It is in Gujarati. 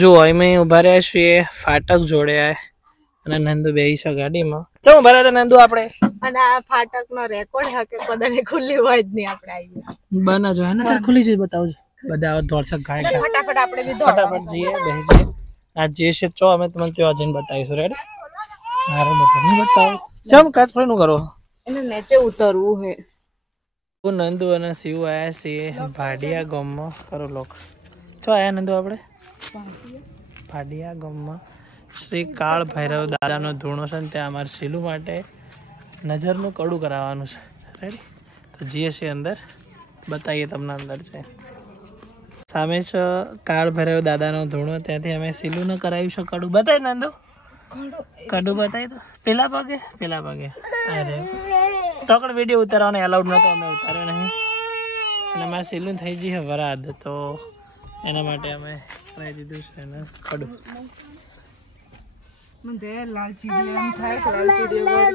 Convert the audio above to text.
જો અમે ઉભા રહ્યા છીએ ફાટક જોડે અને નંદુ બેહી છે ગાડીમાં. ચમ ઉભા રહ્યા નંદુ આપણે? અને આ ફાટક નો રેકોર્ડ હે કે કદાચ ખુલ્લી હોય જ નહીં આપણે આવી. બના જો હે ને તાર ખુલી છે બતાવજો. બધા આવ દોડસક ગાય ગાય. ફટાફટ આપણે બી ફટાફટ જઈએ બેહી જઈએ. આ જે છે ચો અમે તમને ત્યાં જઈને બતાવીશું. રેડી? હારું બતાવ બતાવ. ચમ કાચ ફોઈનું કરો? એને નીચે ઉતરવું હે. નંદુ અને શિવ આયા છીએ ભાડિયા ગામમાં. કરો લોક ચો આયા નંદુ આપણે? ભાડિયા ગામમાં શ્રી કાળ ભૈરવ દાદાનો ધૂણો છે ને ત્યાં અમારે શીલુ માટે નજરનું કડું કરાવવાનું છે. રેડી? તો જઈએ છીએ અંદર, બતાવીએ તમને અંદર છે. સામે છે કાળ ભૈરવ દાદાનો ધૂણો, ત્યાંથી અમે શીલુને કરાવ્યું છે કડું. બતાવી નંદુ કડું બતાવી દો. પેલા પગે અરે તકડ વિડીયો ઉતારવાનો એલાઉડ નતો, અમે ઉતાર્યો નહીં. અને અમારે શીલું થઈ જઈએ વરાદ, તો એના માટે અમે કરાવી દીધું છે એને કડું. મને લાલ ચીડિયા થાય, લાલ ચીડિયા